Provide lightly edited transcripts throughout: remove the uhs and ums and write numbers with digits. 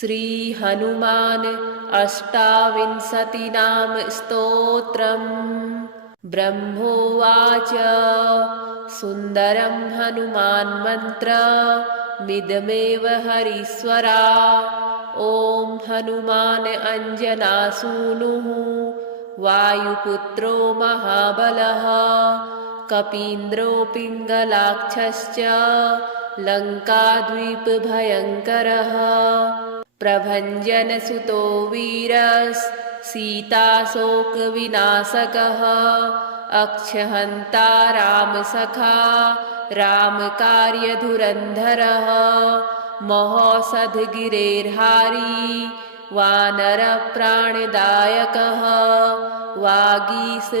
श्रीहनुमान् अष्टाविंशतिनाम स्तोत्रम्। ब्रह्मोवाच सुन्दरं हनुमान् मन्त्रमिदमेव हरीश्वरा। ॐ हनुमान् अञ्जनासूनुः वायुपुत्रो महाबलः कपीन्द्रो पिङ्गलाक्षश्च लङ्काद्वीपभयङ्करः। प्रभञ्जनसुतो वीरसीताशोकविनाशकः अक्षहन्ता रामसखा रामकार्यधुरन्धरः। महौषधगिरेर्हारी वानरप्राणदायकः वागीशतारकश्चैव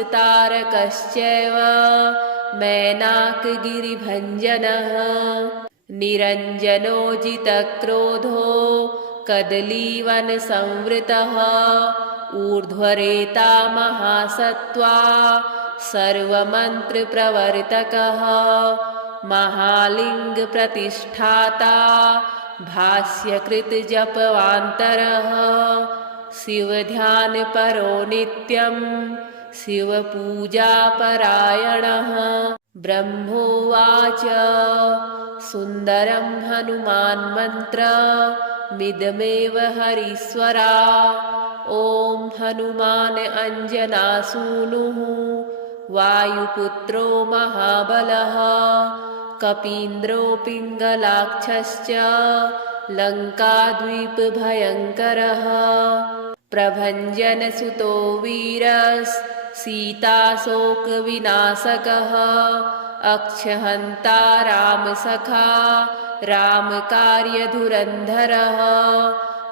मैनाकगिरिभञ्जनः। निरञ्जनोजितक्रोधो कदलीवनसंवृतः ऊर्ध्वरेता महासत्त्वा सर्वमन्त्रप्रवर्तकः। महालिङ्गप्रतिष्ठाता भाष्यकृतजपवान्तरः शिवध्यानपरो नित्यं शिवपूजापरायणः। ब्रह्मोवाच सुन्दरं हनुमान् मन्त्रमिदमेव हरीश्वरा। ॐ हनुमान् अञ्जनासूनुः वायुपुत्रो महाबलः कपीन्द्रो पिङ्गलाक्षश्च लङ्काद्वीपभयङ्करः। प्रभञ्जनसुतो वीरसीताशोकविनाशकः अक्षहन्ता रामसखा रामकार्यधुरन्धरः।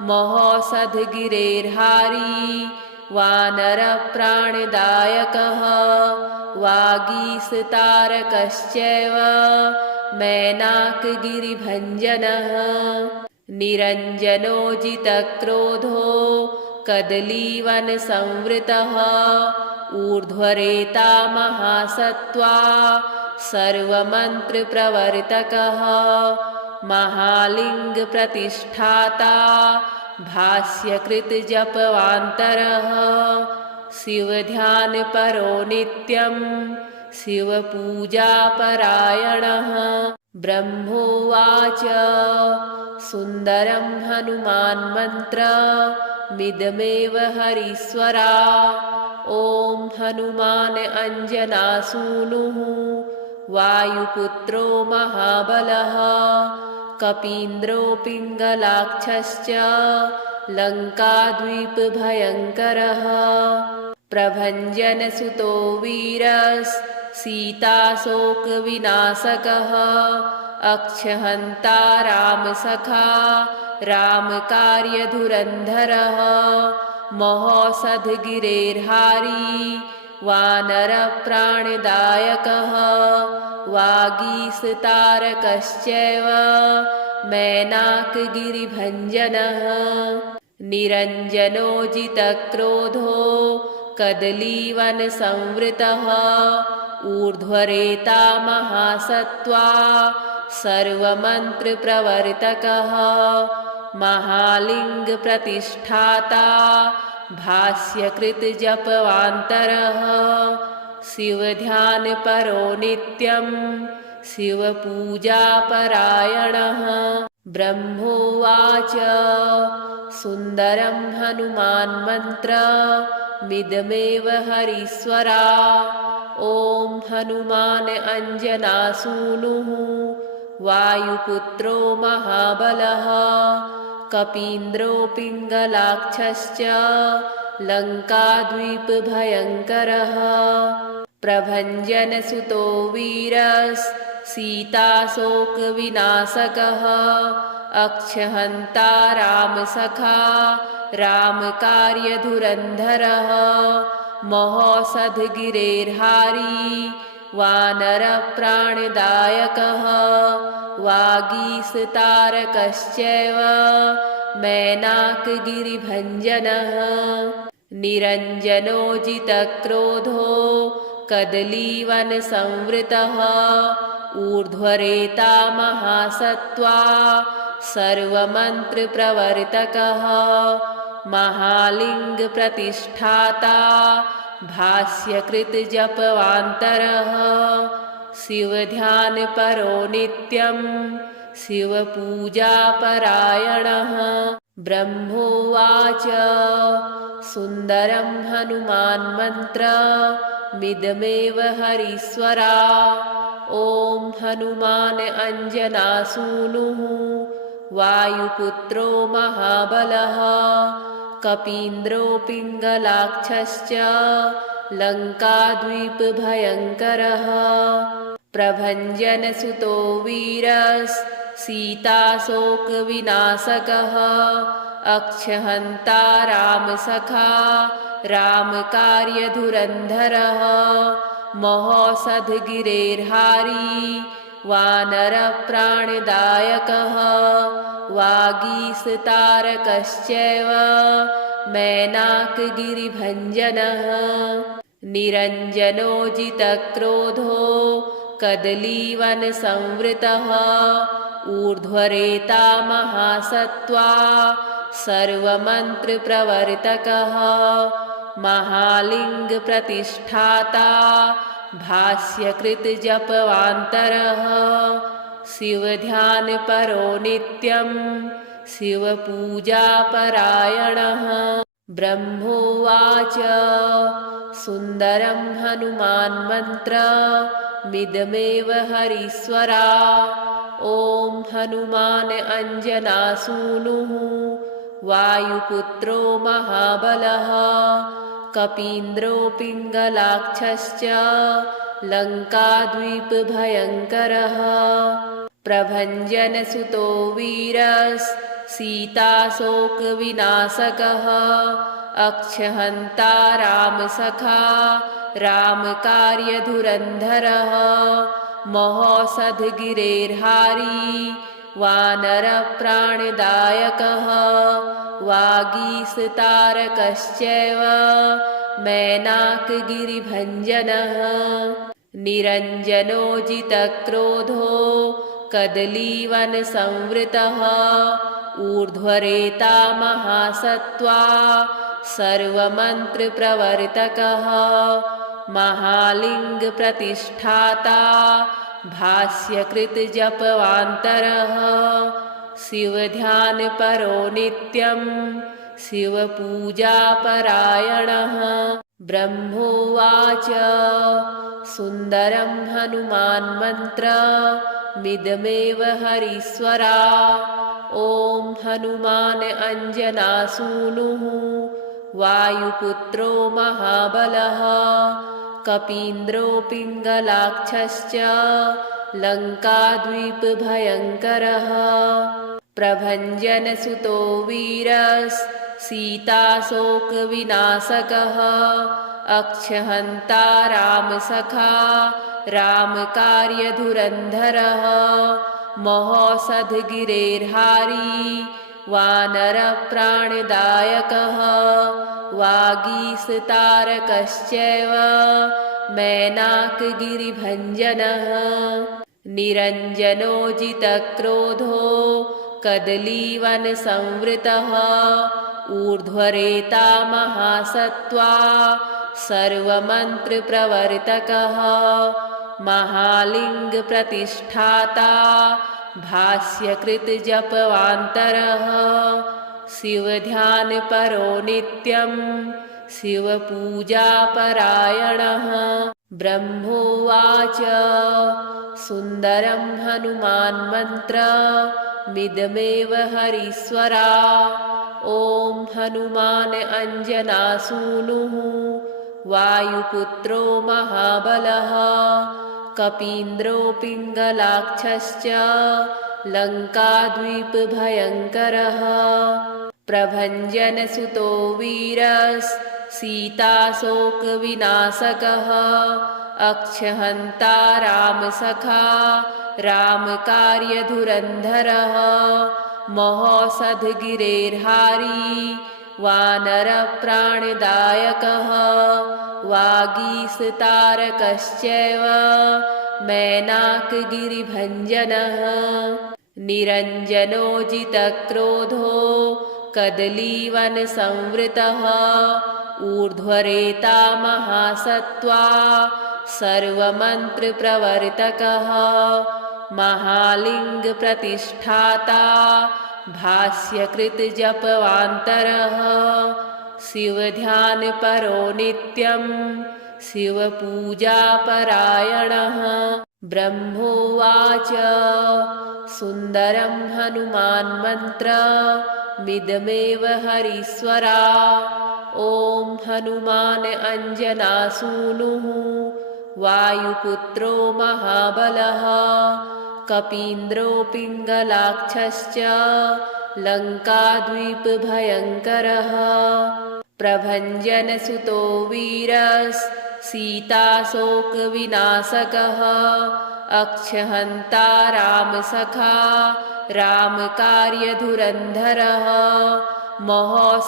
महौषधगिरेर्हारी वानरप्राणदायकः वागीशतारकश्चैव मैनाकगिरिभञ्जनः। निरञ्जनोजितक्रोधो कदलीवनसंवृतः ऊर्ध्वरेता महासत्त्वा सर्वमन्त्रप्रवर्तकः। महालिङ्गप्रतिष्ठाता भाष्यकृतजपवान्तरः शिवध्यानपरो नित्यं शिवपूजापरायणः। ब्रह्मोवाच सुन्दरं हनुमान् मन्त्रमिदमेव हरीश्वरा। ॐ हनुमान् अञ्जनासूनुः वायुपुत्रो महाबलः कपीन्द्रो पिङ्गलाक्षश्च लङ्काद्वीपभयङ्करः। प्रभञ्जनसुतो वीरसीताशोकविनाशकः अक्षहन्ता रामसखा रामकार्यधुरन्धरः। महौषधगिरेर्हारी वानरप्राणदायकः वागीशतारकश्चैव मैनाकगिरिभञ्जनः। निरञ्जनोजितक्रोधो कदलीवनसंवृतः ऊर्ध्वरेता महासत्त्वा सर्वमन्त्रप्रवर्तकः। महालिङ्गप्रतिष्ठाता भाष्यकृतजपवान्तरः शिवध्यानपरो नित्यं शिवपूजापरायणः। ब्रह्मोवाच सुन्दरं हनुमान् मन्त्रमिदमेव हरीश्वरा। ॐ हनुमान् अञ्जनासूनुः वायुपुत्रो महाबलः कपीन्द्रो पिङ्गलाक्षश्च लङ्काद्वीपभयङ्करः। प्रभञ्जनसुतो वीरसीताशोकविनाशकः अक्षहन्ता रामसखा रामकार्यधुरन्धरः। महौषधगिरेर्हारी वानरप्राणदायकः वागीशतारकश्चैव मैनाकगिरिभञ्जनः। निरञ्जनोजितक्रोधो कदलीवनसंवृतः ऊर्ध्वरेता महासत्त्वा सर्वमन्त्रप्रवर्तकः महालिङ्गप्रतिष्ठाता भाष्यकृतजपवान्तरः शिवध्यानपरो नित्यं शिवपूजापरायणः ब्रह्मोवाच सुन्दरं हनुमान्मन्त्रमिदमेव हरीश्वरा ॐ हनुमान् अञ्जनासूनुः वायुपुत्रो महाबलः कपीन्द्रो पिङ्गलाक्षश्च लङ्काद्वीपभयङ्करः प्रभञ्जनसुतो वीरसीताशोकविनाशकः अक्षहन्ता रामसखा रामकार्यधुरन्धरः महोषधगिरेर्हारी वानरप्राणदायकः वागीशतारकश्चैव मैनाकगिरिभञ्जनः निरञ्जनोजितक्रोधो कदलीवनसंवृतः ऊर्ध्वरेता महासत्त्वा सर्वमन्त्रप्रवर्तकः महालिङ्गप्रतिष्ठाता भाष्यकृतजपवान्तरः शिवध्यानपरो नित्यं शिवपूजापरायणः ब्रह्मोवाच सुन्दरं हनुमान्मन्त्रमिदमेव हरीश्वरा ॐ हनुमान् अञ्जनासूनुः वायुपुत्रो महाबलः कपीन्द्रो पिङ्गलाक्षश्च लङ्काद्वीपभयङ्करः प्रभञ्जनसुतो वीरसीताशोकविनाशकः अक्षहन्ता रामसखा रामकार्यधुरन्धरः महोषधगिरेर्हारी वानरप्राणदायकः वागीशतारकश्चैव मैनाकगिरिभञ्जनः निरञ्जनोजितक्रोधो कदलीवनसंवृतः ऊर्ध्वरेता महासत्त्वा सर्वमन्त्रप्रवर्तकः महालिङ्गप्रतिष्ठाता भाष्यकृतजपवान्तरः शिवध्यानपरो नित्यं शिवपूजापरायणः ब्रह्मोवाच सुन्दरं हनुमान्मन्त्रमिदमेव हरीश्वरा ॐ हनुमान् अञ्जनासूनुः वायुपुत्रो महाबलः कपीन्द्रो पिङ्गलाक्षश्च लङ्काद्वीपभयङ्करः प्रभञ्जनसुतो वीरसीताशोकविनाशकः अक्षहन्ता रामसखा रामकार्यधुरन्धरः महोषधगिरेर्हारी वानरप्राणदायकः वागीशतारकश्चैव मैनाकगिरिभञ्जनः निरञ्जनोजितक्रोधो कदलीवनसंवृतः ऊर्ध्वरेता महासत्त्वा सर्वमन्त्रप्रवर्तकः महालिङ्गप्रतिष्ठाता भाष्यकृतजपवान्तरः शिवध्यानपरो नित्यं शिवपूजापरायणः ब्रह्मोवाच सुन्दरं हनुमान्मन्त्रमिदमेव हरीश्वरा ॐ हनुमान् अञ्जनासूनुः वायुपुत्रो महाबलः कपीन्द्रो पिङ्गलाक्षश्च लङ्काद्वीपभयङ्करः प्रभञ्जनसुतो वीरसीताशोकविनाशकः अक्षहन्ता रामसखा रामकार्यधुरन्धरः महोषधगिरेर्हारी वानरप्राणदायकः वागीशतारकश्चैव मैनाकगिरिभञ्जनः निरञ्जनो जितक्रोधो कदलीवनसंवृतः ऊर्ध्वरेता महासत्त्वा सर्वमन्त्रप्रवर्तकः महालिङ्गप्रतिष्ठाता भाष्यकृतजपवान्तरः शिवध्यानपरो नित्यं शिवपूजापरायणः ब्रह्मोवाच सुन्दरं हनुमान्मन्त्रमिदमेव हरीश्वरा ॐ हनुमान् अञ्जनासूनुः वायुपुत्रो महाबलः कपीन्द्रो पिङ्गलाक्षश्च लङ्काद्वीपभयङ्करः प्रभञ्जनसुतो वीरसीताशोकविनाशकः अक्षहन्ता रामसखा रामकार्यधुरन्धरः महोषधगिरेर्हारी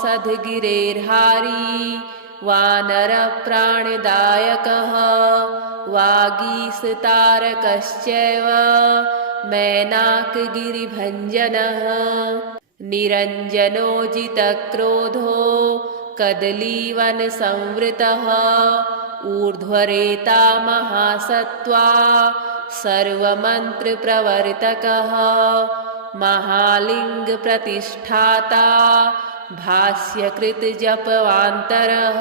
वानरप्राणदायकः वागीशतारकश्चैव मैनाकगिरिभञ्जनः निरञ्जनो जितक्रोधो कदलीवनसंवृतः ऊर्ध्वरेता महासत्त्वा सर्वमन्त्रप्रवर्तकः महालिङ्गप्रतिष्ठाता भाष्यकृतजपवान्तरः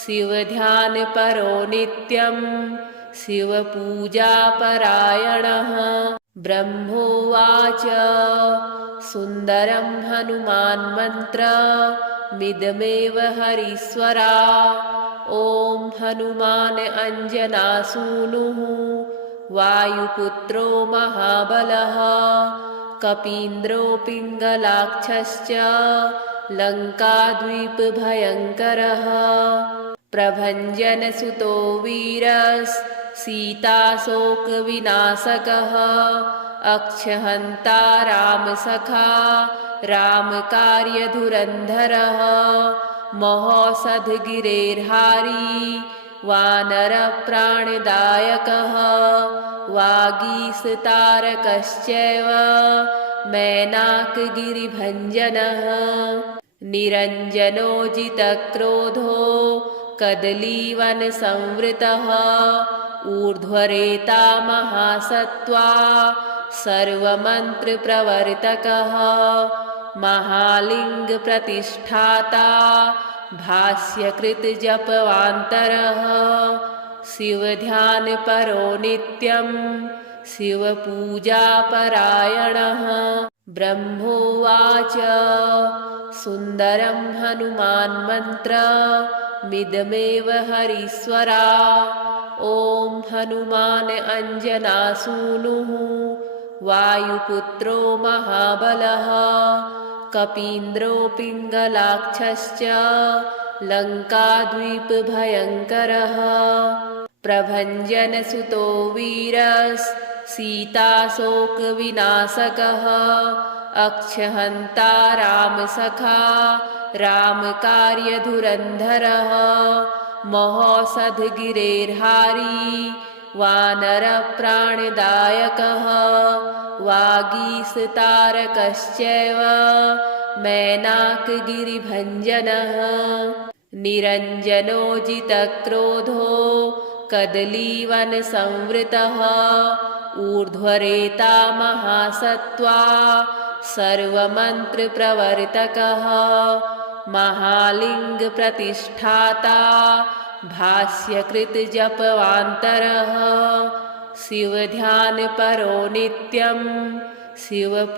शिवध्यानपरो नित्यं शिवपूजापरायणः ब्रह्मोवाच सुन्दरं हनुमान्मन्त्रमिदमेव हरीश्वरा ॐ हनुमान् अञ्जनासूनुः वायुपुत्रो महाबलः कपीन्द्रो पिङ्गलाक्षश्च लङ्काद्वीपभयङ्करः प्रभञ्जनसुतो वीरसीताशोकविनाशकः अक्षहन्ता रामसखा रामकार्यधुरन्धरः महोषधगिरेर्हारी वानरप्राणदायकः वागीशतारकश्चैव मैनाकगिरिभञ्जनः निरञ्जनो जितक्रोधो कदलीवनसंवृतः ऊर्ध्वरेता महासत्त्वा सर्वमन्त्रप्रवर्तकः महालिङ्गप्रतिष्ठाता भाष्यकृतजपवान्तरः शिवध्यानपरो नित्यं शिवपूजापरायणः ब्रह्मोवाच सुन्दरं हनुमान्मन्त्रमिदमेव हरीश्वरा ॐ हनुमान् अञ्जनासूनुः वायुपुत्रो महाबलः कपीन्द्रो पिङ्गलाक्षश्च लङ्काद्वीपभयङ्करः प्रभञ्जनसुतो वीरसीताशोकविनाशकः अक्षहन्ता रामसखा रामकार्यधुरन्धरः महोषधगिरेर्हारी वानरप्राणदायकः वागीशतारकश्चैव मैनाकगिरिभञ्जनः निरञ्जनो जितक्रोधो कदलीवनसंवृतः ऊर्ध्वरेता महासत्त्वा सर्वमन्त्रप्रवर्तकः महालिङ्गप्रतिष्ठाता भाष्यकृतजपवान्तरः शिवध्यानपरो नित्यं शिवपूजापरायणः